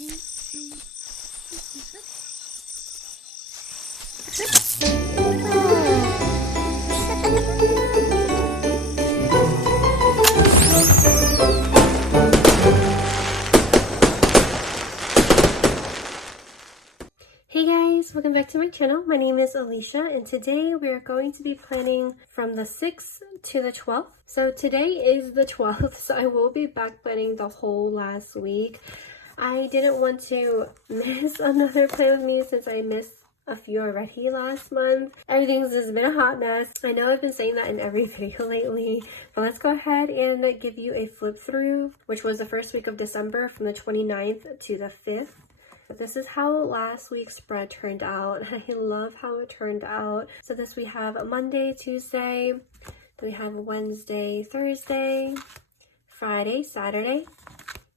Hey guys, welcome back to my channel. My name is Alicia and today we are going to be planning from the 6th to the 12th. So today is the 12th, so I will be back planning the whole last week. I didn't want to miss another plan with me since I missed a few already last month. Everything's just been a hot mess. I know I've been saying that in every video lately, but let's go ahead and give you a flip through, which was the first week of December from the 29th to the 5th. This is how last week's spread turned out. I love how it turned out. So this we have Monday, Tuesday, then we have Wednesday, Thursday, Friday, Saturday,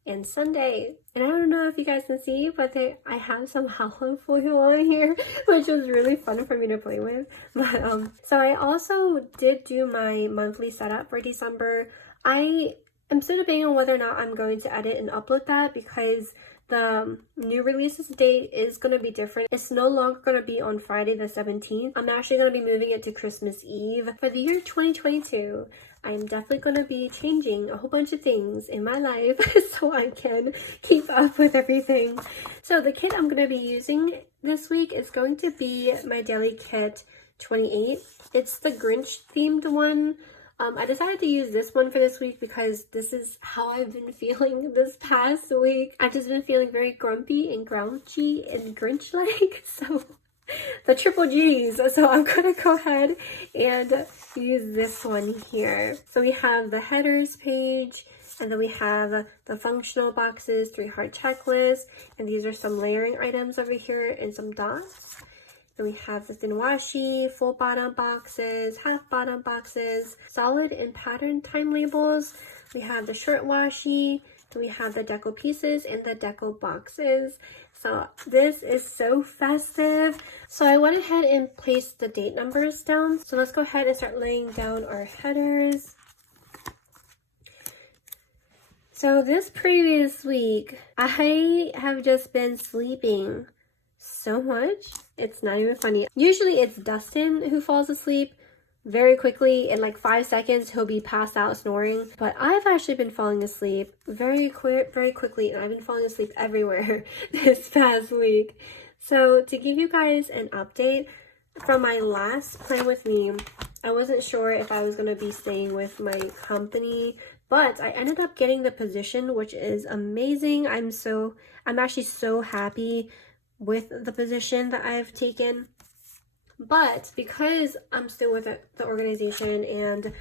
and Sunday. And I don't know if you guys can see, but I have some hollow foil on here, which was really fun for me to play with. But so I also did do my monthly setup for December. I am still debating on whether or not I'm going to edit and upload that because the new releases date is going to be different. It's no longer going to be on Friday the 17th. I'm actually going to be moving it to Christmas Eve. For the year 2022, I'm definitely going to be changing a whole bunch of things in my life so I can keep up with everything. So the kit I'm going to be using this week is going to be my Daily Kit 28. It's the Grinch themed one. I decided to use this one for this week because this is how I've been feeling this past week. I've just been feeling very grumpy and grouchy and Grinch-like, so the triple G's. So I'm gonna go ahead and use this one here. So we have the headers page, and then we have the functional boxes, 3-heart checklist, and these are some layering items over here and some dots. Then we have the thin washi, full bottom boxes, half bottom boxes, solid and pattern time labels. We have the short washi, then we have the deco pieces and the deco boxes. So this is so festive. So I went ahead and placed the date numbers down. So let's go ahead and start laying down our headers. So this previous week, I have just been sleeping so much. It's not even funny. Usually it's Dustin who falls asleep very quickly. In like 5 seconds he'll be passed out snoring, but I've actually been falling asleep very quickly, and I've been falling asleep everywhere this past week. So to give you guys an update from my last plan with me, I wasn't sure if I was going to be staying with my company, but I ended up getting the position, which is amazing. I'm actually so happy with the position that I've taken. But because I'm still with the organization and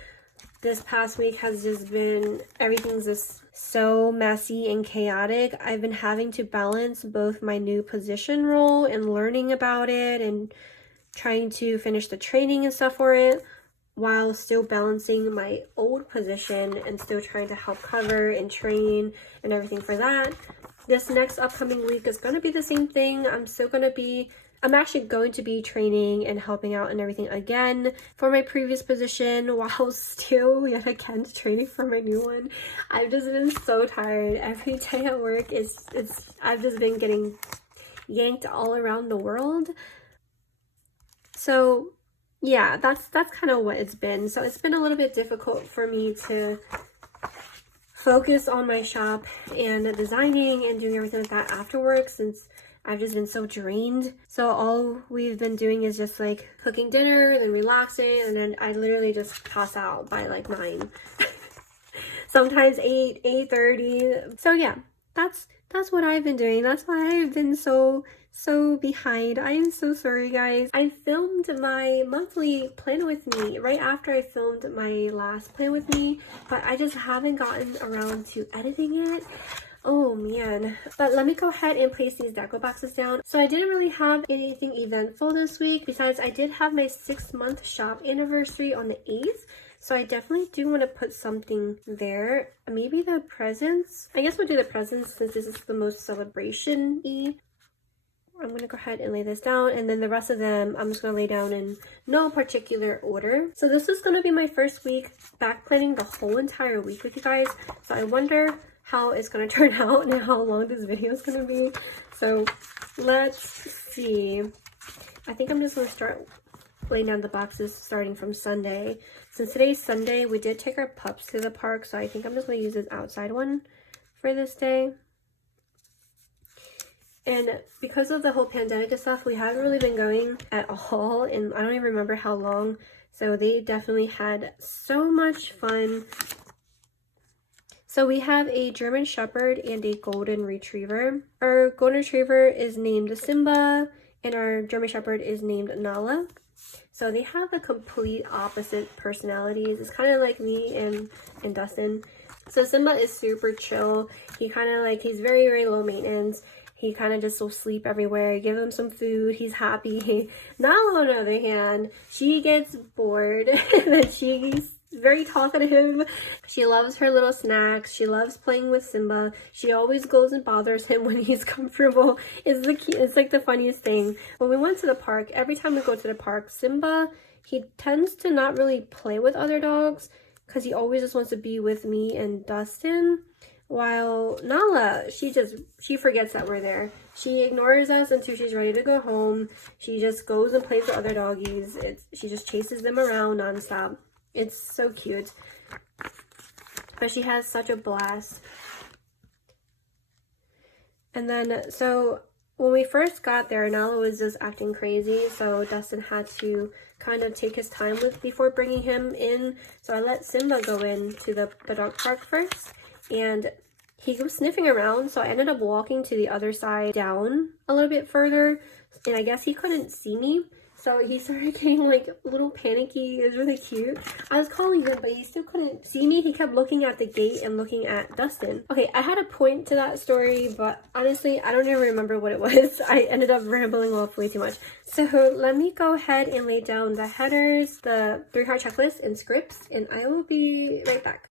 this past week has just been, everything's just so messy and chaotic, I've been having to balance both my new position role and learning about it and trying to finish the training and stuff for it, while still balancing my old position and still trying to help cover and train and everything for that. This next upcoming week is going to be the same thing. I'm actually going to be training and helping out and everything again for my previous position, while still yet again training for my new one. I've just been so tired. Every day at work I've just been getting yanked all around the world. So yeah, that's kind of what it's been. So it's been a little bit difficult for me to focus on my shop and designing and doing everything like that after work, since I've just been so drained. So all we've been doing is just like cooking dinner, then relaxing, and then I literally just pass out by like 9. Sometimes 8, 8:30. So yeah, that's what I've been doing. That's why I've been so behind. I am so sorry, guys. I filmed my monthly plan with me right after I filmed my last plan with me, but I just haven't gotten around to editing it. Oh man. But let me go ahead and place these deco boxes down. So I didn't really have anything eventful this week, besides I did have my 6-month shop anniversary on the 8th. So I definitely do want to put something there. Maybe the presents. I guess we'll do the presents since this is the most celebration-y. I'm going to go ahead and lay this down, and then the rest of them I'm just going to lay down in no particular order. So this is going to be my first week back planning the whole entire week with you guys. So I wonder how it's gonna turn out and how long this video is gonna be. So let's see. I think I'm just gonna start laying down the boxes starting from Sunday. Since today's Sunday, we did take our pups to the park, so I think I'm just gonna use this outside one for this day. And because of the whole pandemic and stuff, we haven't really been going at all, and I don't even remember how long. So they definitely had so much fun. So we have a German Shepherd and a Golden Retriever. Our Golden Retriever is named Simba, and our German Shepherd is named Nala. So they have the complete opposite personalities. It's kind of like me and Dustin. So Simba is super chill. He kind of like, he's very, very low maintenance. He kind of just will sleep everywhere. Give him some food. He's happy. Nala, on the other hand, she gets bored. And she's very talkative. She loves her little snacks. She loves playing with Simba. She always goes and bothers him when he's comfortable. It's like the funniest thing. When we went to the park, every time we go to the park, Simba, he tends to not really play with other dogs because he always just wants to be with me and Dustin. While Nala, she forgets that we're there. She ignores us until she's ready to go home. She just goes and plays with other doggies. She just chases them around nonstop. It's so cute. But she has such a blast. And then, so when we first got there, Nala was just acting crazy. So Dustin had to kind of take his time before bringing him in. So I let Simba go into the dog park first. And he was sniffing around, so I ended up walking to the other side down a little bit further, and I guess he couldn't see me, so he started getting like a little panicky. It was really cute. I was calling him, but he still couldn't see me. He kept looking at the gate and looking at Dustin. Okay, I had a point to that story, but honestly, I don't even remember what it was. I ended up rambling off way too much. So let me go ahead and lay down the headers, the 3-heart checklist, and scripts, and I will be right back.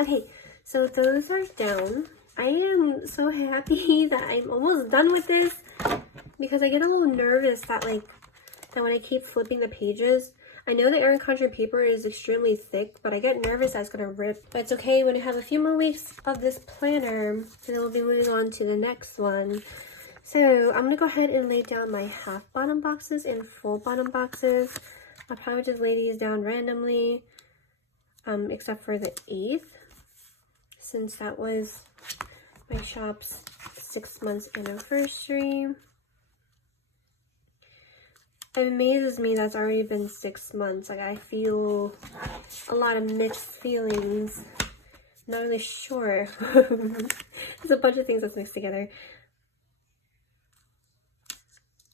Okay, so those are down. I am so happy that I'm almost done with this because I get a little nervous that when I keep flipping the pages, I know the Erin Condren paper is extremely thick, but I get nervous that it's gonna rip. But it's okay, when I have a few more weeks of this planner, and then we'll be moving on to the next one. So I'm gonna go ahead and lay down my half bottom boxes and full bottom boxes. I'll probably just lay these down randomly, except for the 8th. Since that was my shop's 6 months anniversary. It amazes me that's already been 6 months. Like, I feel a lot of mixed feelings. Not really sure. There's a bunch of things that's mixed together.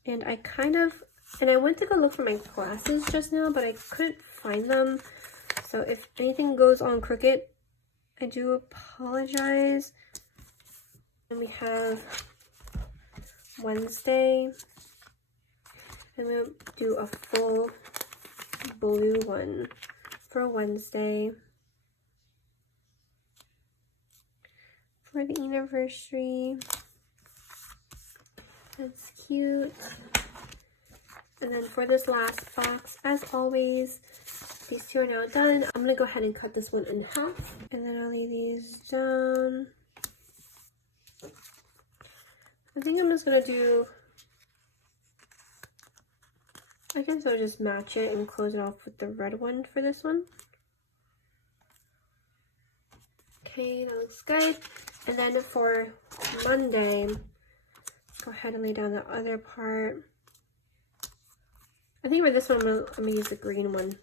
And I went to go look for my glasses just now, but I couldn't find them. So if anything goes on crooked, I do apologize. And we have Wednesday. I'm going to do a full blue one for Wednesday. For the anniversary. That's cute. And then for this last box, as always, these two are now done. I'm gonna go ahead and cut this one in half, and then I'll lay these down. I think I'm just gonna do, I guess I'll just match it and close it off with the red one for this one. Okay, that looks good. And then for Monday, go ahead and lay down the other part. I think for this one, I'm gonna use the green one.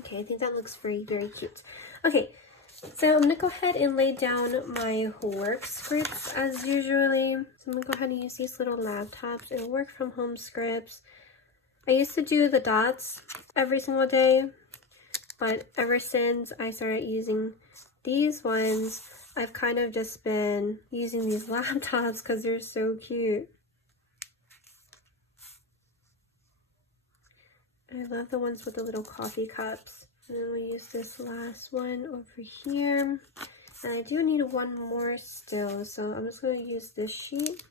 Okay, I think that looks very, very cute. Okay, so I'm gonna go ahead and lay down my work scripts as usually. So I'm gonna go ahead and use these little laptops and work from home scripts. I used to do the dots every single day, but ever since I started using these ones, I've kind of just been using these laptops because they're so cute. I love the ones with the little coffee cups. And then we use this last one over here. And I do need one more still, so I'm just going to use this sheet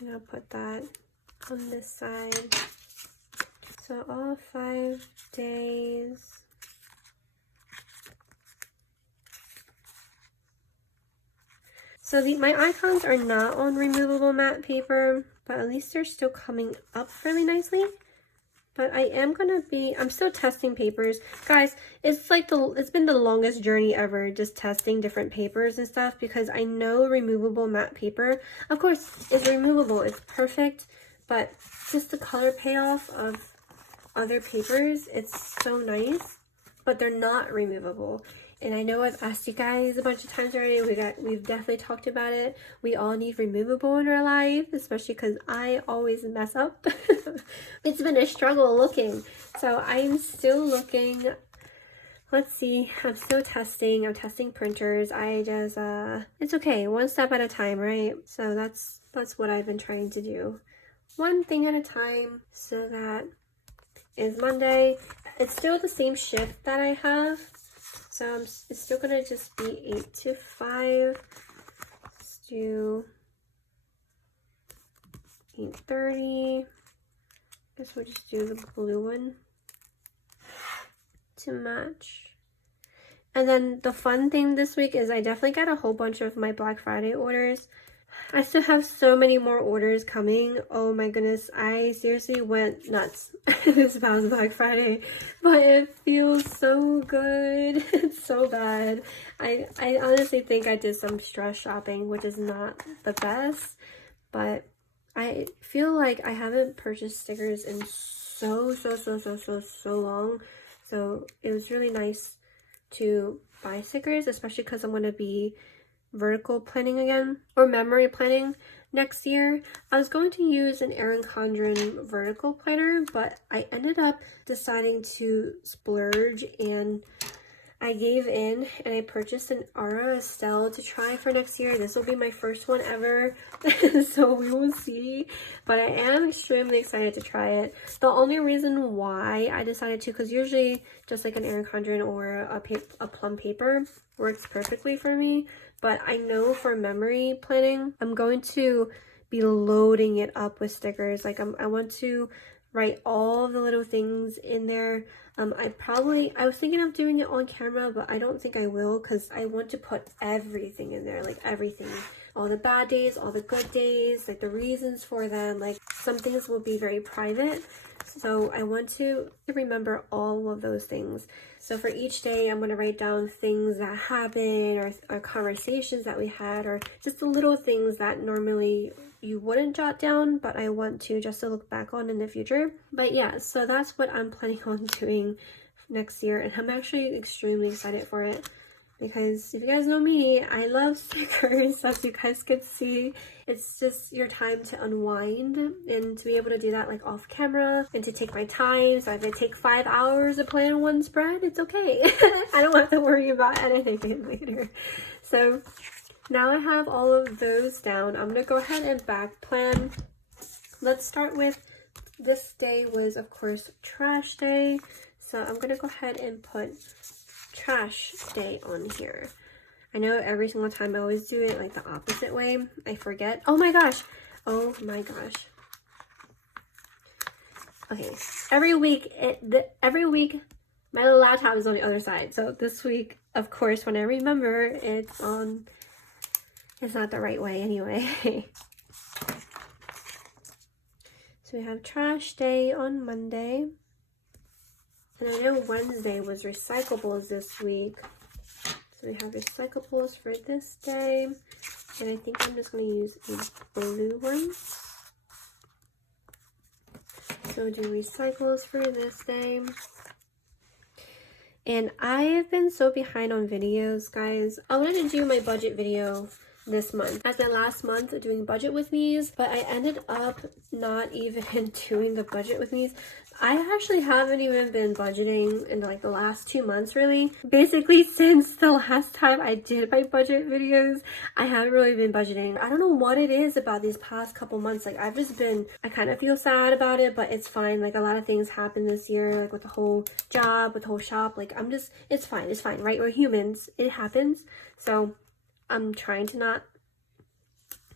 and I'll put that on this side. So all 5 days. So my icons are not on removable matte paper, but at least they're still coming up really nicely. But I'm still testing papers. Guys, it's been the longest journey ever, just testing different papers and stuff, because I know removable matte paper, of course, it's removable, it's perfect, but just the color payoff of other papers, it's so nice, but they're not removable. And I know I've asked you guys a bunch of times already. We've definitely talked about it. We all need removable in our life, especially because I always mess up. It's been a struggle looking. So I'm still looking. Let's see. I'm still testing. I'm testing printers. It's okay. One step at a time, right? So that's what I've been trying to do. One thing at a time. So that is Monday. It's still the same shift that I have. So it's still gonna just be 8 to 5. Let's do 8:30. Guess we'll just do the blue one to match. And then the fun thing this week is I definitely got a whole bunch of my Black Friday orders. I still have so many more orders coming. Oh my goodness, I seriously went nuts this past Black Friday, but it feels so good. It's so bad. I honestly think I did some stress shopping, which is not the best, but I feel like I haven't purchased stickers in so long. So it was really nice to buy stickers, especially because I'm going to be vertical planning again, or memory planning next year. I was going to use an Erin Condren vertical planner, but I ended up deciding to splurge and I gave in and I purchased an Aura Estelle to try for next year. This will be my first one ever, so we will see, but I am extremely excited to try it. The only reason why I decided to, because usually just like an Erin Condren or a plum paper works perfectly for me, but I know for memory planning, I'm going to be loading it up with stickers. Like I want to write all the little things in there. I was thinking of doing it on camera, but I don't think I will, because I want to put everything in there, like everything. All the bad days, all the good days, like the reasons for them. Like some things will be very private, so I want to remember all of those things. So for each day, I'm going to write down things that happened or conversations that we had, or just the little things that normally you wouldn't jot down, but I want to just to look back on in the future. But yeah, so that's what I'm planning on doing next year, and I'm actually extremely excited for it, because if you guys know me, I love stickers. As you guys can see, it's just your time to unwind and to be able to do that like off camera and to take my time. So if I take 5 hours to plan one spread, it's okay. I don't have to worry about editing it later. So now I have all of those down, I'm gonna go ahead and back plan. Let's start with, this day was of course trash day, so I'm gonna go ahead and put trash day on here. I know every single time I always do it like the opposite way. I forget. Oh my gosh. Okay, every week my little laptop is on the other side. So this week, of course, when I remember, it's not the right way anyway. So we have trash day on Monday. And I know Wednesday was recyclables this week. So we have recyclables for this day. And I think I'm just going to use a blue one. So do recycles for this day. And I have been so behind on videos, guys. I wanted to do my budget video this month as my last month doing budget with me's, but I ended up not even doing the budget with me's. I actually haven't even been budgeting in like the last 2 months, really. Basically, since the last time I did my budget videos, I haven't really been budgeting. I don't know what it is about these past couple months. Like, I've just been, I kind of feel sad about it, but it's fine. Like, a lot of things happened this year, like with the whole job, with the whole shop. Like, it's fine, right? We're humans. It happens. So I'm trying to not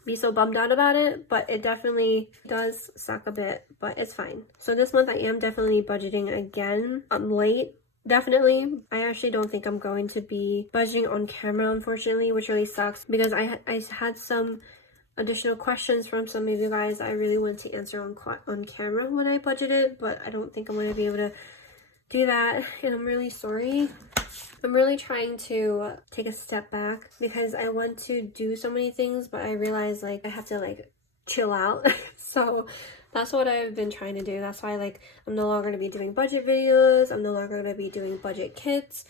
be so bummed out about it, but it definitely does suck a bit, but it's fine. So this month I am definitely budgeting again. I'm late, definitely. I actually don't think I'm going to be budgeting on camera, unfortunately, which really sucks because I had some additional questions from some of you guys I really wanted to answer on camera when I budgeted, but I don't think I'm going to be able to do that, and I'm really sorry. I'm really trying to take a step back because I want to do so many things, but I realize like I have to like chill out. So that's what I've been trying to do. That's why like I'm no longer going to be doing budget videos. I'm no longer going to be doing budget kits.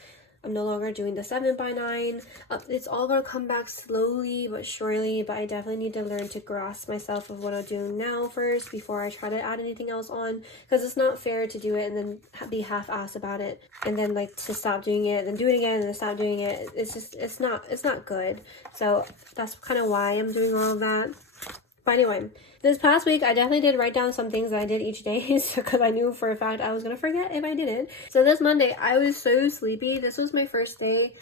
I'm no longer doing the 7x9. It's all going to come back slowly but surely, but I definitely need to learn to grasp myself of what I'm doing now first before I try to add anything else on, because it's not fair to do it and then be half-assed about it and then like to stop doing it, then do it again and then stop doing it. It's just, it's not good. So that's kind of why I'm doing all of that. But anyway, this past week, I definitely did write down some things that I did each day because I knew for a fact I was going to forget if I didn't. So this Monday, I was so sleepy. This was my first day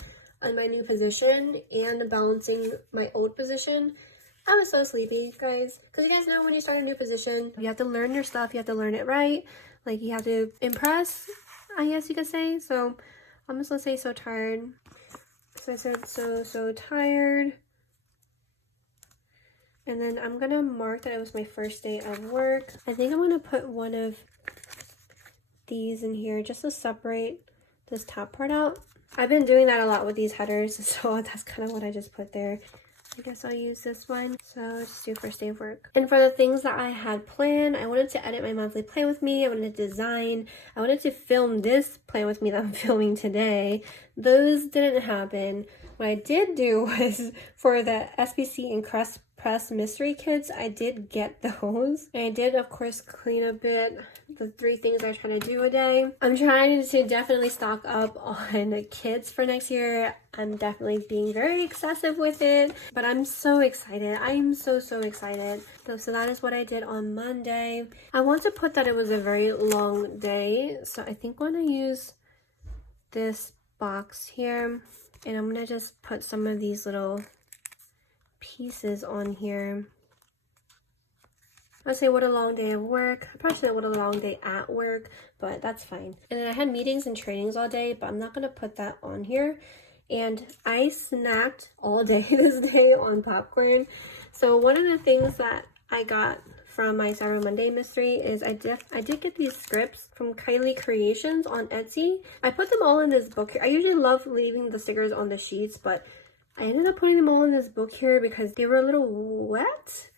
on my new position and balancing my old position. I was so sleepy, guys. Because you guys know when you start a new position, you have to learn your stuff. You have to learn it right. Like, you have to impress, I guess you could say. So I'm just going to say so tired. So I said so tired. And then I'm going to mark that it was my first day of work. I think I'm going to put one of these in here just to separate this top part out. I've been doing that a lot with these headers, so that's kind of what I just put there. I guess I'll use this one. So let's just do first day of work. And for the things that I had planned, I wanted to edit my monthly plan with me. I wanted to design. I wanted to film this plan with me that I'm filming today. Those didn't happen. What I did do was for the SPC and Crest Press mystery kits, I did get those. And I did, of course, clean a bit. The 3 things I try to do a day. I'm trying to definitely stock up on the kits for next year. I'm definitely being very excessive with it, but I'm so excited. I'm so excited. So that is what I did on Monday. I want to put that it was a very long day, so I think I'm going to use this box here, and I'm going to just put some of these little pieces on here. I'd say what a long day of work. I probably said what a long day at work, but that's fine. And then I had meetings and trainings all day, but I'm not going to put that on here. And I snacked all day this day on popcorn. So one of the things that I got from my Cyber Monday mystery is I did get these scripts from Kylie Creations on Etsy. I put them all in this book here. I usually love leaving the stickers on the sheets, but I ended up putting them all in this book here because they were a little wet.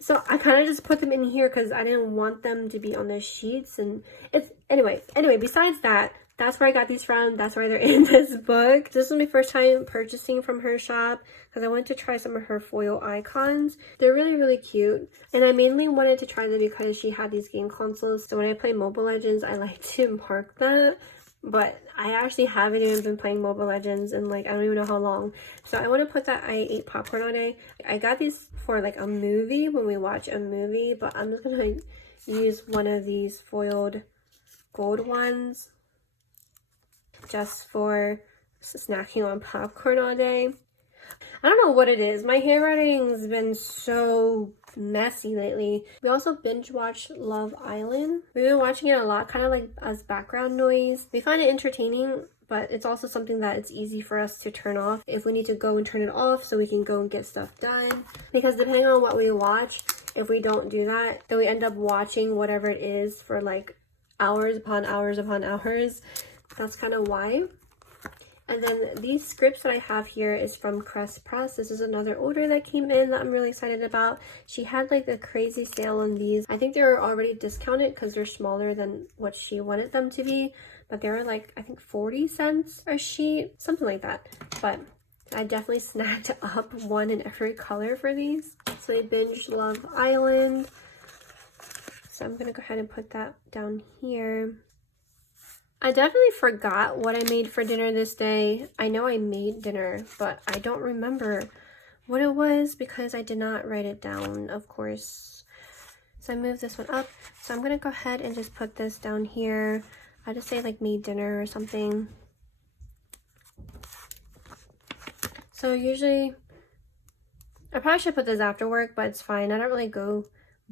So I kind of just put them in here because I didn't want them to be on the sheets. And it's anyway, besides that, that's where I got these from. That's why they're in this book. This was my first time purchasing from her shop because I wanted to try some of her foil icons. They're really cute. And I mainly wanted to try them because she had these game consoles. So when I play Mobile Legends, I like to mark that. But I actually haven't even been playing Mobile Legends in like, I don't even know how long. So I want to put that I ate popcorn all day. I got these for like a movie when we watch a movie. But I'm just going to use one of these foiled gold ones just for snacking on popcorn all day. I don't know what it is. My handwriting's been so messy lately. We also binge watched Love Island. We've been watching it a lot, kind of like as background noise. We find it entertaining, but it's also something that it's easy for us to turn off if we need to go and turn it off so we can go and get stuff done. Because depending on what we watch, if we don't do that, then we end up watching whatever it is for like hours upon hours upon hours. That's kind of why. And then these scripts that I have here is from Crest Press. This is another order that came in that I'm really excited about. She had like a crazy sale on these. I think they were already discounted because they're smaller than what she wanted them to be. But they were like, I think 40 cents a sheet, something like that. But I definitely snagged up one in every color for these. So I binged Love Island. So I'm going to go ahead and put that down here. I definitely forgot what I made for dinner this day. I know I made dinner, but I don't remember what it was because I did not write it down, of course. So I moved this one up. So I'm going to go ahead and just put this down here. I'll just say like made dinner or something. So usually, I probably should put this after work, but it's fine. I don't really go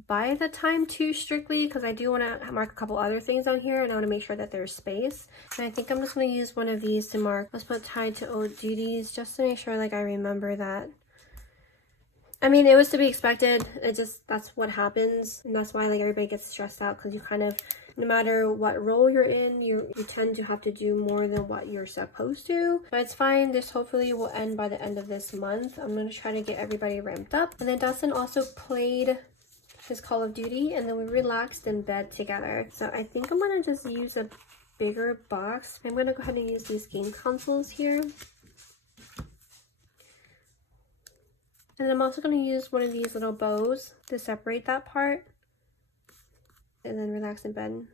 by the time too strictly because I do want to mark a couple other things on here and I want to make sure that there's space. And I think I'm just going to use one of these to mark. Let's put tied to old duties just to make sure like I remember that. I mean, it was to be expected. It just, that's what happens. And that's why like everybody gets stressed out because you kind of, no matter what role you're in, you tend to have to do more than what you're supposed to. But it's fine. This hopefully will end by the end of this month. I'm going to try to get everybody ramped up. And then Dustin also played his Call of Duty and then we relaxed in bed together. So I think I'm going to just use a bigger box. I'm going to go ahead and use these game consoles here. And I'm also going to use one of these little bows to separate that part. And then relax in bed.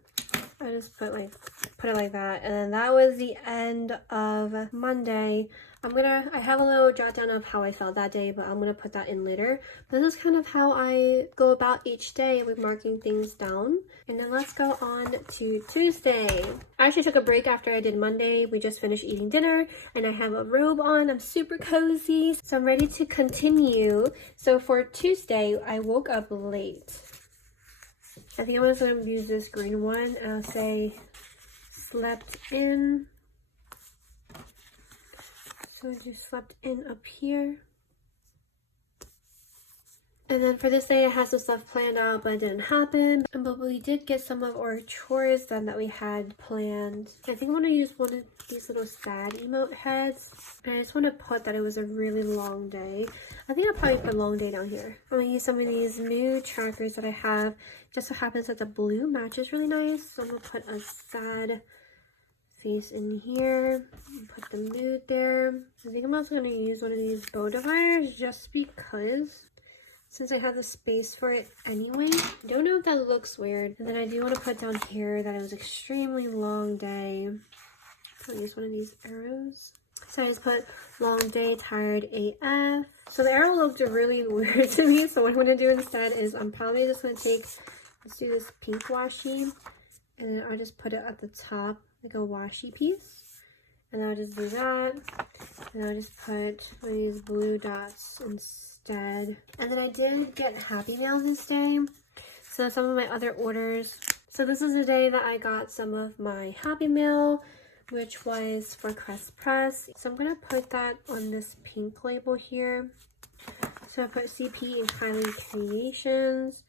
I just put it like that. And then that was the end of Monday. I have a little jot down of how I felt that day, but I'm gonna put that in later. But this is kind of how I go about each day with marking things down. And then let's go on to Tuesday. I actually took a break after I did Monday. We just finished eating dinner and I have a robe on. I'm super cozy, so I'm ready to continue. So for Tuesday, I woke up late. I think I'm just going to use this green one and I'll say slept in. So I just slept in up here. And then for this day, I had some stuff planned out, but it didn't happen. But we did get some of our chores done that we had planned. I think I'm going to use one of these little sad emote heads. And I just want to put that it was a really long day. I think I'll probably put long day down here. I'm going to use some of these new trackers that I have. Just so happens that the blue matches really nice. So I'm going to put a sad face in here. Put the mood there. I think I'm also going to use one of these bow dividers just because. Since I have the space for it anyway. I don't know if that looks weird. And then I do want to put down here that it was an extremely long day. I'll use one of these arrows. So I just put long day, tired AF. So the arrow looked really weird to me. So what I'm going to do instead is I'm probably just going to take, let's do this pink washi. And then I'll just put it at the top like a washi piece. And I'll just do that. And I'll just put one of these blue dots instead. And then I did get Happy Mail this day. So some of my other orders. So this is the day that I got some of my Happy Mail, which was for Crest Press. So I'm going to put that on this pink label here. So I put CP and Kylie Creations.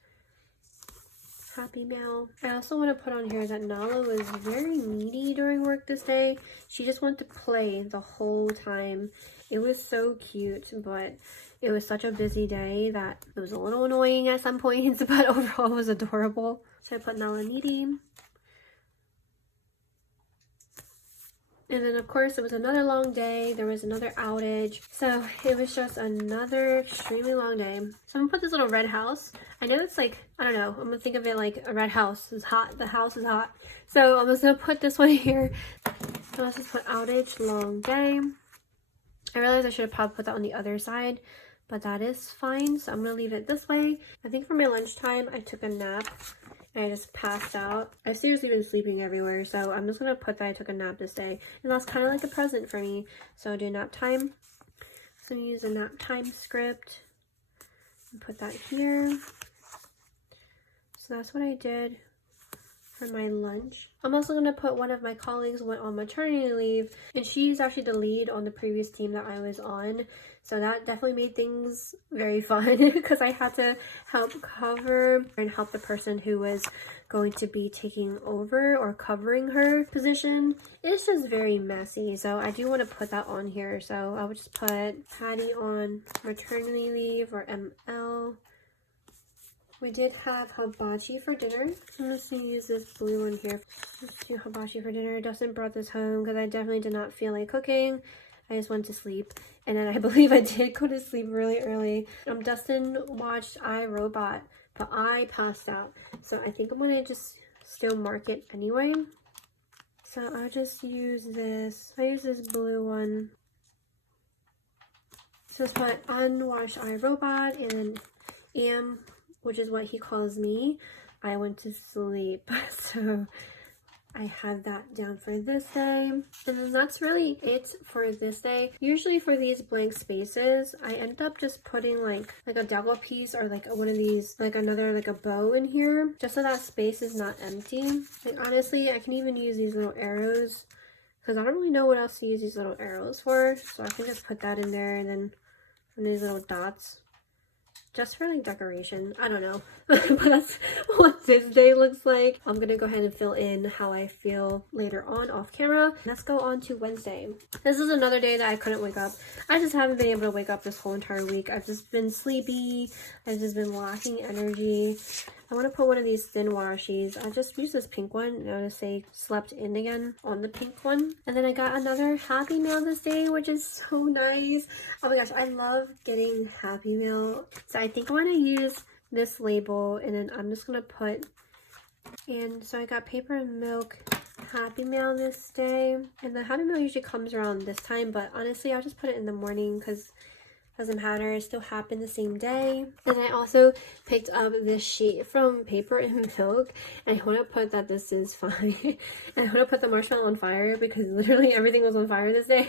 Happy Mail. I also want to put on here that Nala was very needy during work this day. She just wanted to play the whole time. It was so cute, but it was such a busy day that it was a little annoying at some points, but overall it was adorable. So I put Nala needy. And then of course it was another long day. There was another outage. So it was just another extremely long day. So I'm gonna put this little red house. I know it's like, I don't know, I'm gonna think of it like a red house. It's hot, the house is hot. So I'm just gonna put this one here. So let's just put outage, long day. I realized I should have probably put that on the other side, but that is fine. So I'm gonna leave it this way. I think for my lunchtime, I took a nap. And I just passed out. I've seriously been sleeping everywhere, so I'm just gonna put that I took a nap this day. And that's kind of like a present for me. So I'll do nap time. So I'm gonna use a nap time script and put that here. So that's what I did for my lunch. I'm also going to put one of my colleagues went on maternity leave, and she's actually the lead on the previous team that I was on. So that definitely made things very fun because I had to help cover and help the person who was going to be taking over or covering her position. It's just very messy, so I do want to put that on here. So I would just put Patty on maternity leave, or ML. We did have hibachi for dinner. I'm just going to use this blue one here. Let's do hibachi for dinner. Dustin brought this home because I definitely did not feel like cooking. I just went to sleep. And then I believe I did go to sleep really early. Dustin watched iRobot, but I passed out. So I think I'm going to just still mark it anyway. So I'll just use this. I use this blue one. So let's put unwatched iRobot, and am, which is what he calls me, I went to sleep. So I have that down for this day. And then that's really it for this day. Usually for these blank spaces, I end up just putting like a dowel piece, or like one of these, like another, like a bow in here, just so that space is not empty. Like honestly, I can even use these little arrows because I don't really know what else to use these little arrows for. So I can just put that in there, and then these little dots. Just for like decoration. I don't know. But that's what this day looks like. I'm gonna go ahead and fill in how I feel later on off camera. Let's go on to Wednesday. This is another day that I couldn't wake up. I just haven't been able to wake up this whole entire week. I've just been sleepy. I've just been lacking energy. I want to put one of these thin washies. I just used this pink one, and I'll just say slept in again on the pink one. And then I got another Happy Meal this day, which is so nice. Oh my gosh, I love getting Happy Meal. So I think I'm going to use this label, and then I'm just going to put, and so I got Paper and Milk Happy Meal this day. And the Happy Meal usually comes around this time, but honestly, I'll just put it in the morning because doesn't matter, it still happened the same day. And I also picked up this sheet from Paper and Milk, and I want to put that this is fine. And I want to put the marshmallow on fire because literally everything was on fire this day.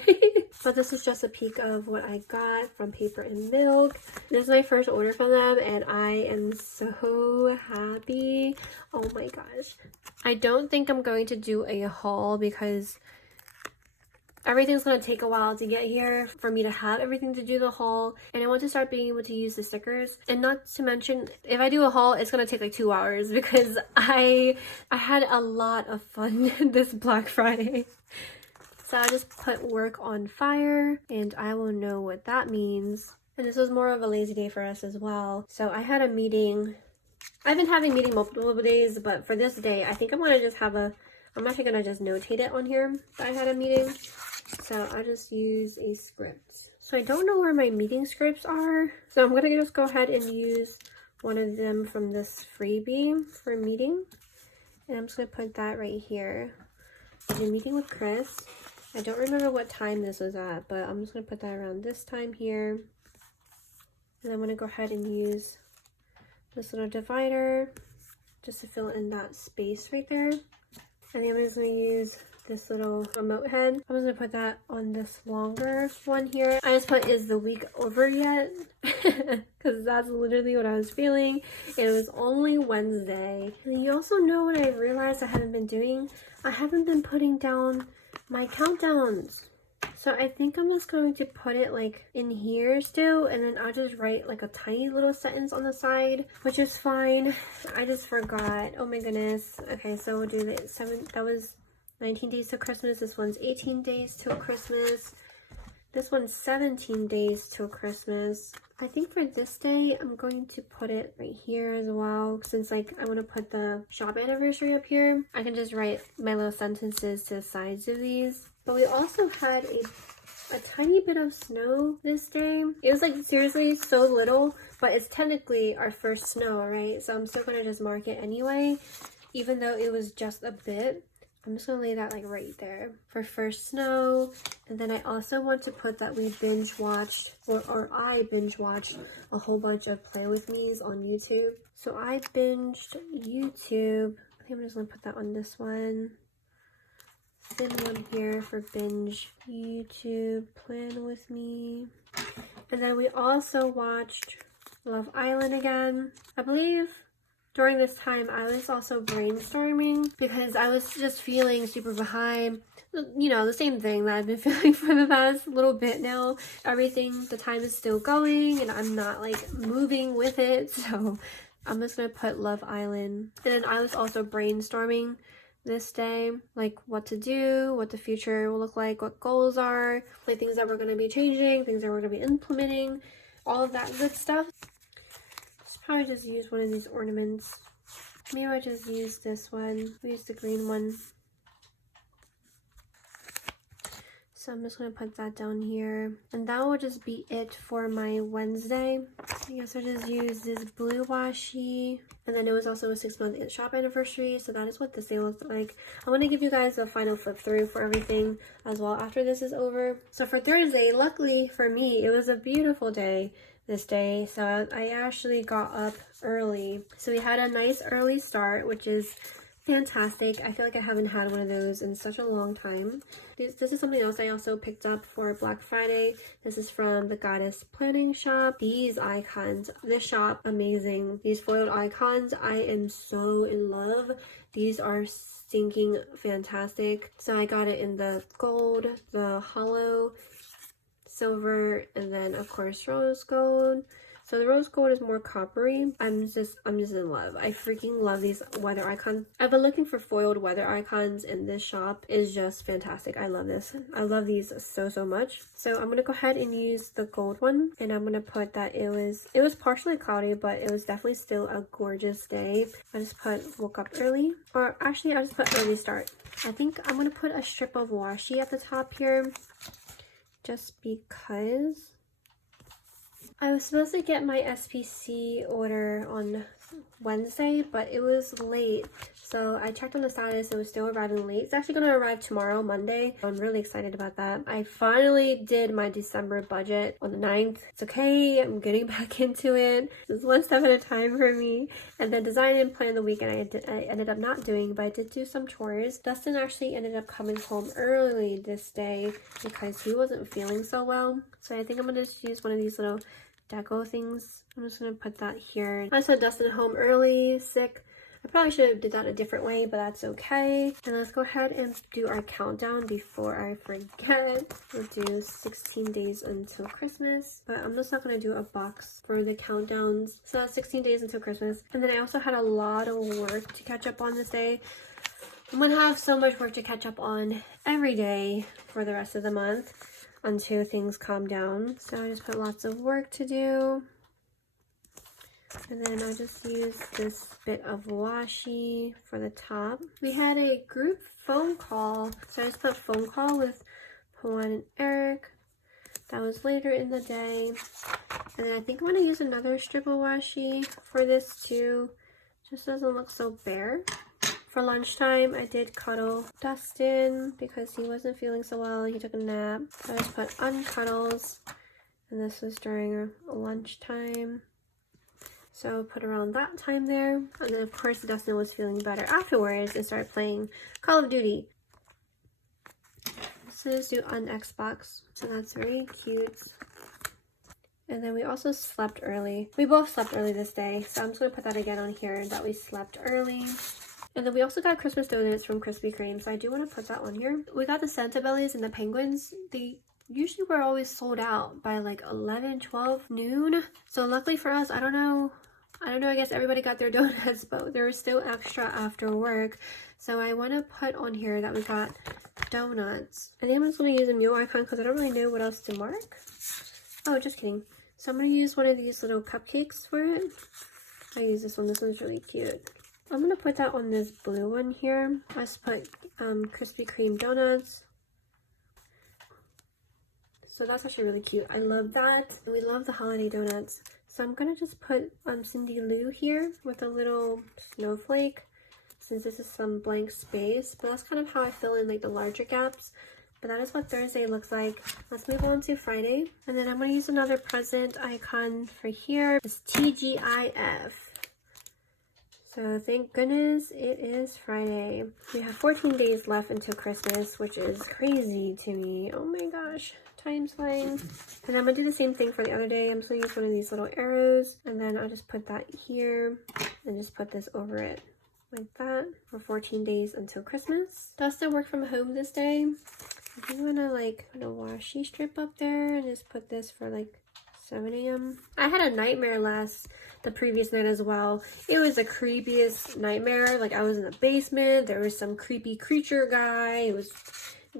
But this is just a peek of what I got from Paper and Milk. This is my first order from them, and I am so happy. Oh my gosh. I don't think I'm going to do a haul because everything's going to take a while to get here for me to have everything to do the haul, and I want to start being able to use the stickers. And not to mention, if I do a haul, it's going to take like 2 hours because I had a lot of fun this Black Friday. So I just put work on fire, and I will know what that means. And this was more of a lazy day for us as well. So I had a meeting. I've been having meeting multiple days, but for this day, I think I'm going to just have a, I'm actually going to just notate it on here that I had a meeting. So I just use a script. So I don't know where my meeting scripts are. So I'm going to just go ahead and use one of them from this freebie for a meeting. And I'm just going to put that right here. I did a meeting with Chris. I don't remember what time this was at, but I'm just going to put that around this time here. And I'm going to go ahead and use this little divider just to fill in that space right there. And then I'm just going to use this little remote head. I'm just going to put that on this longer one here. I just put, is the week over yet? Because that's literally what I was feeling. It was only Wednesday. And you also know what I realized I haven't been doing? I haven't been putting down my countdowns. So I think I'm just going to put it like in here still, and then I'll just write like a tiny little sentence on the side, which is fine. I just forgot. Oh my goodness. Okay, so we'll do this. That was 19 days till Christmas. This one's 18 days till Christmas. This one's 17 days till Christmas. I think for this day, I'm going to put it right here as well. Since like I want to put the shop anniversary up here, I can just write my little sentences to the sides of these. But we also had a tiny bit of snow this day. It was like seriously so little, but it's technically our first snow, right? So I'm still going to just mark it anyway, even though it was just a bit. I'm just going to lay that like right there for first snow. And then I also want to put that we binge watched, or I binge watched a whole bunch of Play With Me's on YouTube. So I binged YouTube. I think I'm just going to put that on this one. Thin one here for binge YouTube Plan With Me. And then we also watched Love Island again. I believe during this time, I was also brainstorming because I was just feeling super behind. You know, the same thing that I've been feeling for the past little bit now. Everything, the time is still going and I'm not like moving with it. So I'm just gonna put Love Island. And then I was also brainstorming this day, like what to do, what the future will look like, what goals are, like things that we're gonna be changing, things that we're gonna be implementing, all of that good stuff. Probably just use one of these ornaments. Maybe I just use this one. We use the green one. So I'm just going to put that down here. And that will just be it for my Wednesday. I guess I just use this blue washi. And then it was also a 6-month shop anniversary. So that is what this day looks like. I'm going to give you guys a final flip through for everything as well after this is over. So for Thursday, luckily for me, it was a beautiful day this day. So I actually got up early. So we had a nice early start, which is fantastic. I feel like I haven't had one of those in such a long time. This is something else I also picked up for Black Friday. This is from the Goddess Planning Shop. These icons, this shop, amazing. These foiled icons, I am so in love. These are stinking fantastic. So I got it in the gold, the hollow, silver, and then of course rose gold. So the rose gold is more coppery. I'm just in love. I freaking love these weather icons. I've been looking for foiled weather icons and this shop is just fantastic. I love this. I love these so much. So I'm gonna go ahead and use the gold one, and I'm gonna put that it was partially cloudy, but it was definitely still a gorgeous day. I just put woke up early, or actually I just put early start. I think I'm gonna put a strip of washi at the top here, just because I was supposed to get my SPC order on Wednesday, but it was late. So I checked on the status, it was still arriving late. It's actually going to arrive tomorrow, Monday. I'm really excited about that. I finally did my December budget on the 9th. It's okay, I'm getting back into it. It's one step at a time for me. And then design and plan the weekend I ended up not doing, but I did do some chores. Dustin actually ended up coming home early this day because he wasn't feeling so well. So I think I'm going to just use one of these little deco things. I'm just gonna put that here. I sent Dustin home early, sick. I probably should have did that a different way, but that's okay. And let's go ahead and do our countdown before I forget. We'll do 16 days until Christmas, but I'm just not gonna do a box for the countdowns. So that's 16 days until Christmas. And then I also had a lot of work to catch up on this day. I'm gonna have so much work to catch up on every day for the rest of the month until things calm down. So I just put lots of work to do. And then I just use this bit of washi for the top. We had a group phone call. So I just put phone call with Pawan and Eric. That was later in the day. And then I think I'm gonna use another strip of washi for this too. Just doesn't look so bare. For lunchtime, I did cuddle Dustin because he wasn't feeling so well. He took a nap. So I just put uncuddles, and this was during lunchtime. So put around that time there. And then of course Dustin was feeling better afterwards and started playing Call of Duty. So let's do on Xbox. So that's very cute. And then we also slept early. We both slept early this day. So I'm just gonna put that again on here that we slept early. And then we also got Christmas donuts from Krispy Kreme, so I do want to put that on here. We got the Santa Bellies and the penguins. They usually were always sold out by like 11, 12 noon. So luckily for us, I don't know, I guess everybody got their donuts, but there was still extra after work. So I want to put on here that we got donuts. I think I'm just going to use a new icon because I don't really know what else to mark. Oh, just kidding. So I'm going to use one of these little cupcakes for it. I use this one. This one's really cute. I'm going to put that on this blue one here. Let's put Krispy Kreme donuts. So that's actually really cute. I love that. And we love the holiday donuts. So I'm going to just put Cindy Lou here with a little snowflake, since this is some blank space. But that's kind of how I fill in like the larger gaps. But that is what Thursday looks like. Let's move on to Friday. And then I'm going to use another present icon for here. It's TGIF. So thank goodness it is Friday. We have 14 days left until Christmas, which is crazy to me. Oh my gosh, time's flying. And I'm gonna do the same thing for the other day. I'm just gonna use one of these little arrows, and then I'll just put that here and just put this over it like that for 14 days until Christmas. Dustin worked from home this day. I think I'm gonna put a washi strip up there and just put this for like 7 a.m. I had a nightmare the previous night as well. It was the creepiest nightmare. Like, I was in the basement. There was some creepy creature guy. He was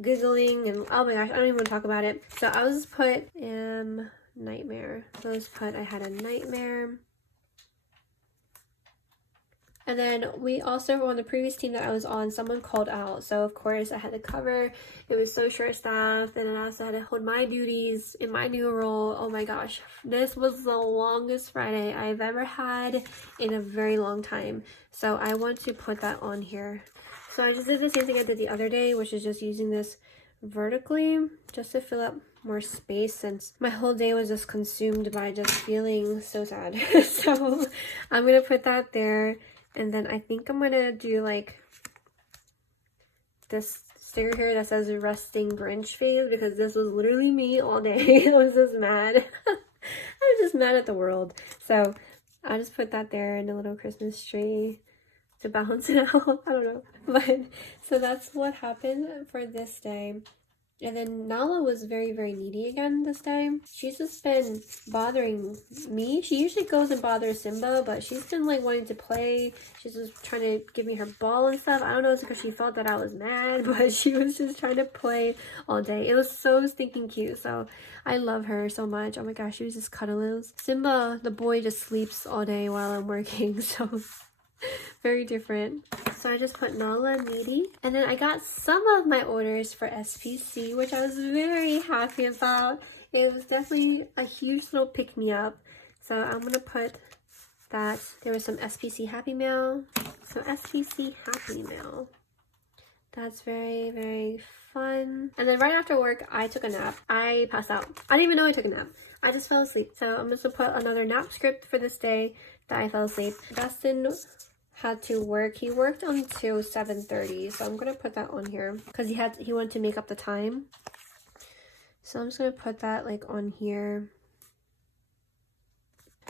giggling and oh my gosh, I don't even want to talk about it. So I was put nightmare. So I was put I had a nightmare. And then we also, on the previous team that I was on, someone called out. So of course I had to cover. It was so short-staffed, and I also had to hold my duties in my new role. Oh my gosh, this was the longest Friday I've ever had in a very long time. So I want to put that on here. So I just did the same thing I did the other day, which is just using this vertically just to fill up more space, since my whole day was just consumed by just feeling so sad. So I'm gonna put that there. And then I think I'm gonna do like this sticker here that says resting Grinch face, because this was literally me all day. I was just mad. I was just mad at the world. So I'll just put that there and a little Christmas tree to balance it out. I don't know. But so that's what happened for this day. And then Nala was very, very needy again this time. She's just been bothering me. She usually goes and bothers Simba, but she's been like wanting to play. She's just trying to give me her ball and stuff. I don't know if it's because she felt that I was mad, but she was just trying to play all day. It was so stinking cute. So I love her so much. Oh my gosh, she was just cuddles. Simba, the boy, just sleeps all day while I'm working. So very different. So I just put Nala needy, and then I got some of my orders for SPC, which I was very happy about. It was definitely a huge little pick-me-up. So I'm gonna put that. There was some SPC Happy Mail. So SPC Happy Mail. That's very, very fun. And then right after work, I took a nap. I passed out. I didn't even know I took a nap. I just fell asleep. So I'm just gonna put another nap script for this day that I fell asleep. Dustin had to work. He worked until 7:30, so I'm gonna put that on here because he wanted to make up the time. So I'm just gonna put that like on here.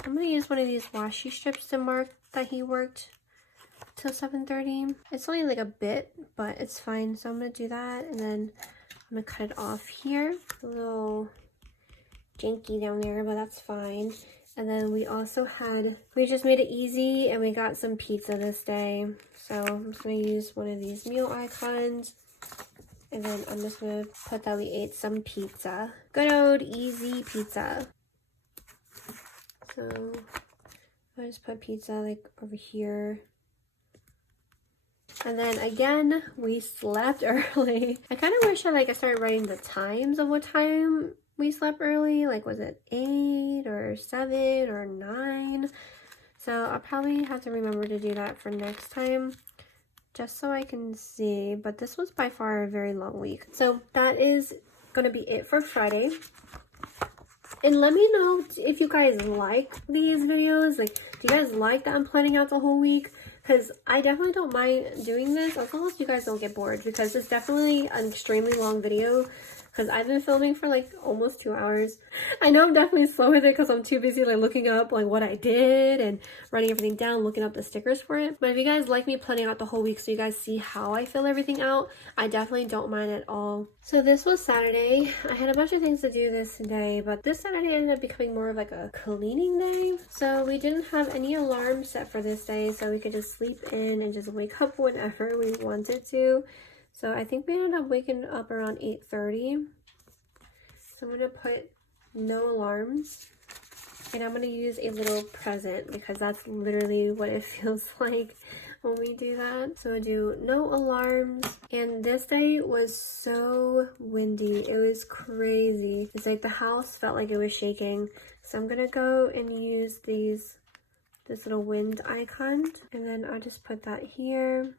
I'm gonna use one of these washi strips to mark that he worked till 7:30. It's only like a bit, but it's fine. So I'm gonna do that, and then I'm gonna cut it off here. A little janky down there, but that's fine. And then we just made it easy, and we got some pizza this day. So I'm just gonna use one of these meal icons, and then I'm just gonna put that we ate some pizza. Good old easy pizza. So I just put pizza like over here. And then again, we slept early. I kind of wish I started writing the times of what time we slept early. Like, was it 8 or 7 or 9? So I'll probably have to remember to do that for next time, just so I can see. But this was by far a very long week. So that is gonna be it for Friday. And let me know if you guys like these videos. Like, do you guys like that I'm planning out the whole week? Because I definitely don't mind doing this as long as you guys don't get bored, because it's definitely an extremely long video. Because I've been filming for like almost 2 hours. I know I'm definitely slow with it because I'm too busy like looking up like what I did and writing everything down, looking up the stickers for it. But if you guys like me planning out the whole week so you guys see how I fill everything out, I definitely don't mind at all. So this was Saturday. I had a bunch of things to do this day, but this Saturday ended up becoming more of like a cleaning day. So we didn't have any alarm set for this day, so we could just sleep in and just wake up whenever we wanted to. So I think we ended up waking up around 8:30. So I'm going to put no alarms. And I'm going to use a little present because that's literally what it feels like when we do that. So I do no alarms. And this day was so windy. It was crazy. It's like the house felt like it was shaking. So I'm going to go and use this little wind icon. And then I'll just put that here.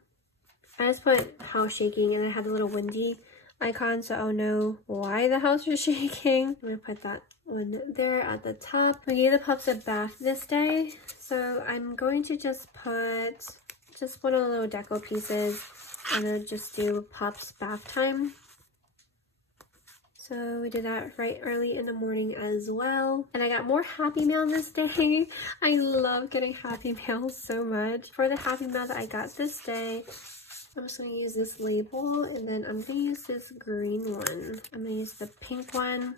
I just put house shaking, and I had a little windy icon, so I'll know why the house was shaking. I'm gonna put that one there at the top. We gave the pups a bath this day, so I'm going to just put just one of the little deco pieces and then just do pups bath time. So we did that right early in the morning as well. And I got more Happy Mail this day. I love getting Happy Mail so much. For the Happy Mail that I got this day, I'm just going to use this label, and then I'm going to use this green one. I'm going to use the pink one.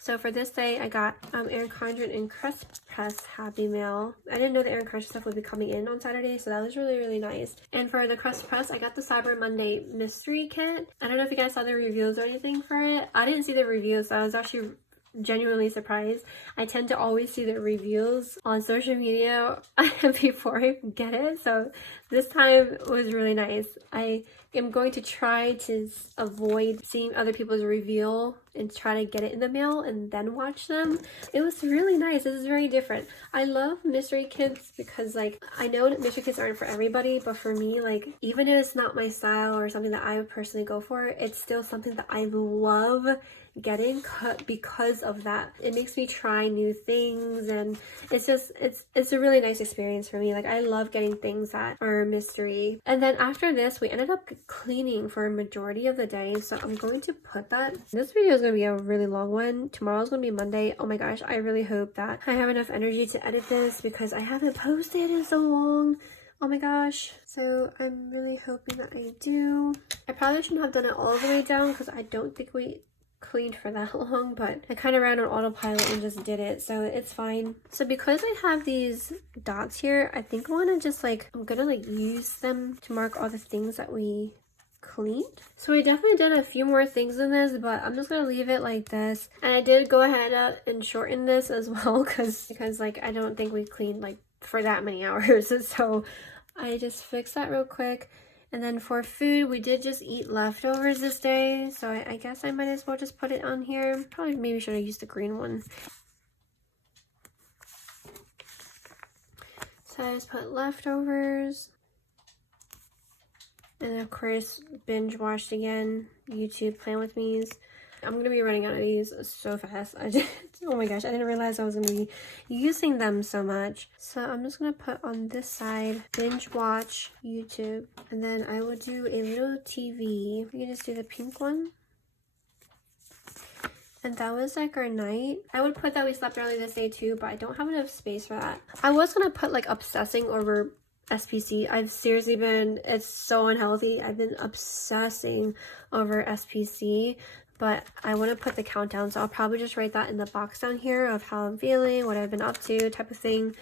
So for this day, I got Erin Condren and Crust Press Happy Mail. I didn't know the Erin Condren stuff would be coming in on Saturday, so that was really, really nice. And for the Crust Press, I got the Cyber Monday mystery kit. I don't know if you guys saw the reviews or anything for it. I didn't see the reviews, so I was actually genuinely surprised. I tend to always see the reviews on social media before I get it, so this time was really nice. I am going to try to avoid seeing other people's review and try to get it in the mail and then watch them. It was really nice. This is very different. I love mystery kits because, like, I know that mystery kits aren't for everybody, but for me, like, even if it's not my style or something that I would personally go for, it's still something that I love getting because of that. It makes me try new things, and it's just it's a really nice experience for me. Like, I love getting things that are mystery. And then after this, we ended up cleaning for a majority of the day, so I'm going to put that. This video is going to be a really long one. Tomorrow's going to be Monday. Oh my gosh, I really hope that I have enough energy to edit this because I haven't posted in so long. Oh my gosh. So I'm really hoping that I do. I probably shouldn't have done it all the way down because I don't think we cleaned for that long, but I kind of ran on autopilot and just did it, so it's fine. So because I have these dots here, I think I want to just I'm gonna use them to mark all the things that we cleaned. So I definitely did a few more things in this, but I'm just gonna leave it like this. And I did go ahead and shorten this as well because I don't think we cleaned for that many hours. So I just fixed that real quick. And then for food, we did just eat leftovers this day, so I guess I might as well just put it on here. Probably maybe should have used the green one. So I just put leftovers. And then of course, binge watched again, YouTube Plan With Me's. I'm going to be running out of these so fast. Oh my gosh, I didn't realize I was going to be using them so much. So I'm just going to put on this side, binge watch, YouTube. And then I will do a little TV. We can just do the pink one. And that was our night. I would put that we slept early this day too, but I don't have enough space for that. I was going to put obsessing over SPC. I've seriously been, it's so unhealthy. I've been obsessing over SPC. But I want to put the countdown, so I'll probably just write that in the box down here of how I'm feeling, what I've been up to, type of thing.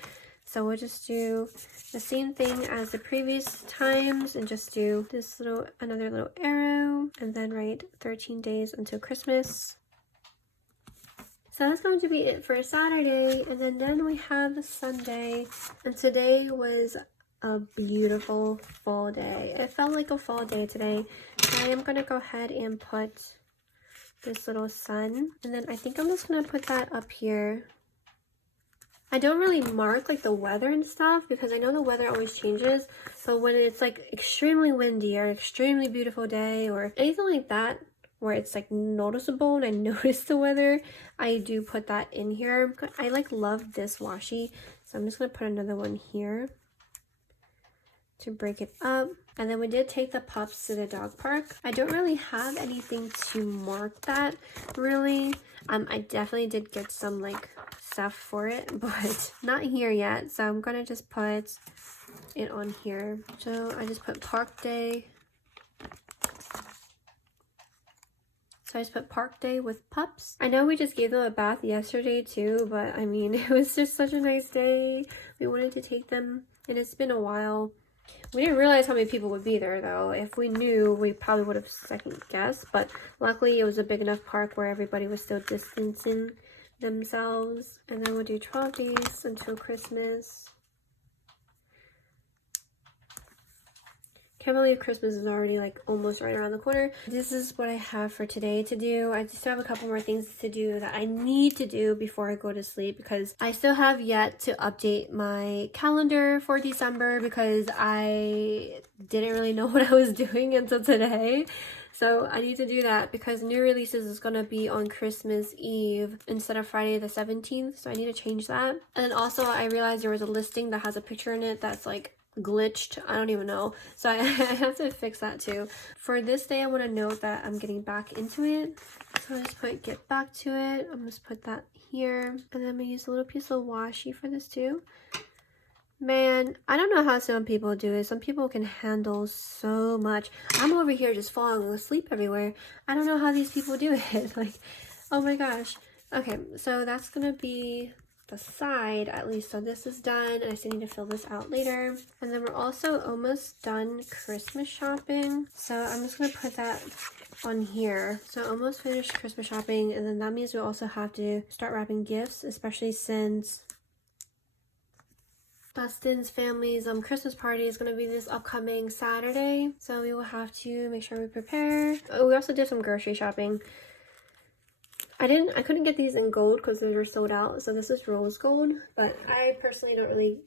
So we'll just do the same thing as the previous times and just do this another little arrow, and then write 13 days until Christmas. So that's going to be it for Saturday, and then we have Sunday, and today was a beautiful fall day. It felt like a fall day today. So I am going to go ahead and put this little sun, and then I think I'm just gonna put that up here. I don't really mark the weather and stuff because I know the weather always changes, but when it's extremely windy or an extremely beautiful day or anything like that where it's noticeable and I notice the weather, I do put that in here. I love this washi, so I'm just gonna put another one here to break it up. And then we did take the pups to the dog park. I don't really have anything to mark that, really. I definitely did get some stuff for it, but not here yet. So I'm gonna just put it on here. So I just put park day. So I just put park day with pups. I know we just gave them a bath yesterday too, but I mean, it was just such a nice day. We wanted to take them, and it's been a while. We didn't realize how many people would be there though. If we knew, we probably would have second guessed, but luckily it was a big enough park where everybody was still distancing themselves. And then we'll do 12 days until Christmas. Can't believe Christmas is already like almost right around the corner. This is what I have for today to do. I just have a couple more things to do that I need to do before I go to sleep, because I still have yet to update my calendar for December because I didn't really know what I was doing until today. So I need to do that because new releases is going to be on Christmas Eve instead of Friday the 17th. So I need to change that. And then also I realized there was a listing that has a picture in it that's like glitched. I don't even know. So I have to fix that too. For this day, I want to note that I'm getting back into it. So I'll just put get back to it. I'm just put that here. And then I'm going to use a little piece of washi for this too. Man, I don't know how some people do it. Some people can handle so much. I'm over here just falling asleep everywhere. I don't know how these people do it. Like, oh my gosh. Okay, so that's gonna be the side at least. So this is done, and I still need to fill this out later. And then we're also almost done Christmas shopping. So I'm just gonna put that on here. So almost finished Christmas shopping, and then that means we also have to start wrapping gifts, especially since Dustin's family's Christmas party is going to be this upcoming Saturday, so we will have to make sure we prepare. Oh, we also did some grocery shopping. I couldn't get these in gold because they were sold out, so this is rose gold, but I personally don't really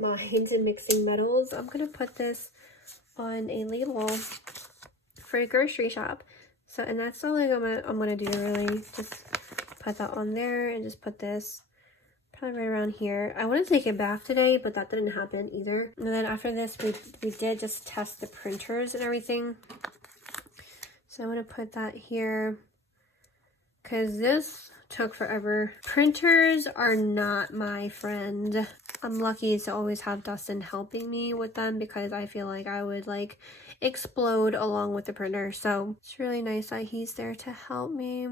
mind in mixing metals. I'm going to put this on a label for a grocery shop. So, and that's all I'm gonna do really. Just put that on there and just put this right around here. I want to take it back today, but that didn't happen either. And then after this, we did just test the printers and everything. So I'm going to put that here because this took forever. Printers are not my friend. I'm lucky to always have Dustin helping me with them because I feel like I would like explode along with the printer. So it's really nice that he's there to help me.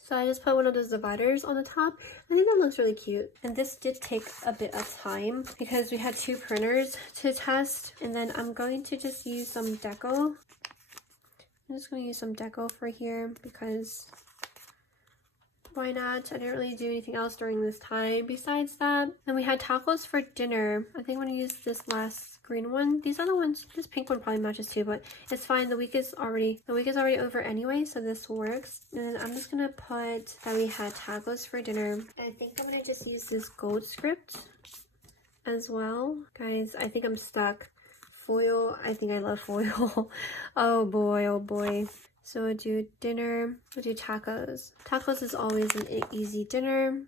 So I just put one of those dividers on the top. I think that looks really cute. And this did take a bit of time because we had 2 printers to test. And then I'm going to just use some deco. I'm just going to use some deco for here because why not? I didn't really do anything else during this time besides that. And we had tacos for dinner. I think I'm going to use this last green one. These other ones, this pink one probably matches too, but it's fine. The week is already over anyway, so this works. And then I'm just going to put that we had tacos for dinner. I think I'm going to just use this gold script as well. Guys, I think I'm stuck. Foil, I think I love foil. Oh boy, oh boy. So we'll do dinner, we'll do tacos. Tacos is always an easy dinner.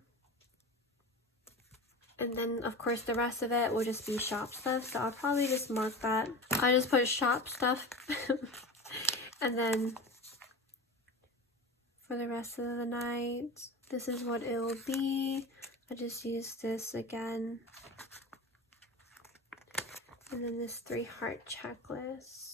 And then, of course, the rest of it will just be shop stuff. So I'll probably just mark that. I just put shop stuff. And then for the rest of the night, this is what it will be. I just use this again. And then this 3-heart checklist.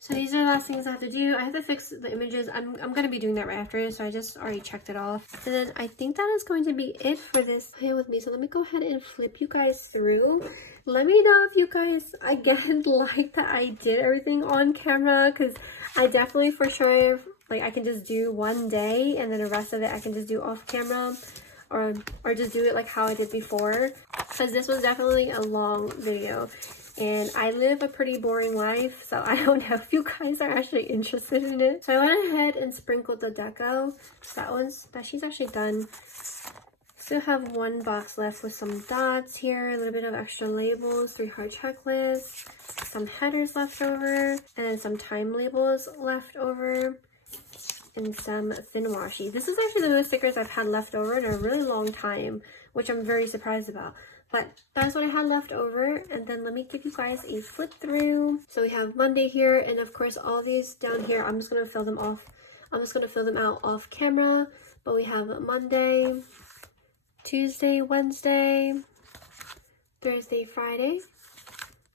So these are the last things I have to do. I have to fix the images. I'm going to be doing that right after, so I just already checked it off. And then I think that is going to be it for this plan with me. So let me go ahead and flip you guys through. Let me know if you guys, again, like that I did everything on camera, because I definitely for sure, like, I can just do one day and then the rest of it I can just do off camera. Or just do it like how I did before, because this was definitely a long video and I live a pretty boring life, so I don't know if you guys are actually interested in it. So I went ahead and sprinkled the deco. That she's actually done. Still have 1 box left with some dots here, a little bit of extra labels, 3-heart checklist, some headers left over, and then some time labels left over. And some thin washi. This is actually the most stickers I've had left over in a really long time, which I'm very surprised about. But that's what I had left over. And then let me give you guys a flip through. So we have Monday here, and of course all these down here, I'm just gonna fill them off. I'm just gonna fill them out off camera. But we have Monday, Tuesday, Wednesday, Thursday, Friday,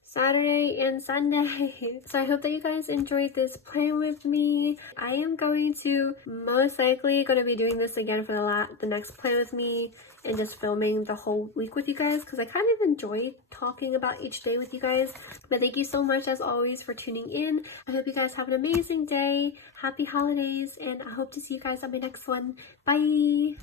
Saturday, and Sunday. So I hope that you guys enjoyed this plan with me. I am going to most likely going to be doing this again for the next plan with me and just filming the whole week with you guys, because I kind of enjoy talking about each day with you guys. But thank you so much as always for tuning in. I hope you guys have an amazing day. Happy holidays, and I hope to see you guys on my next one. Bye!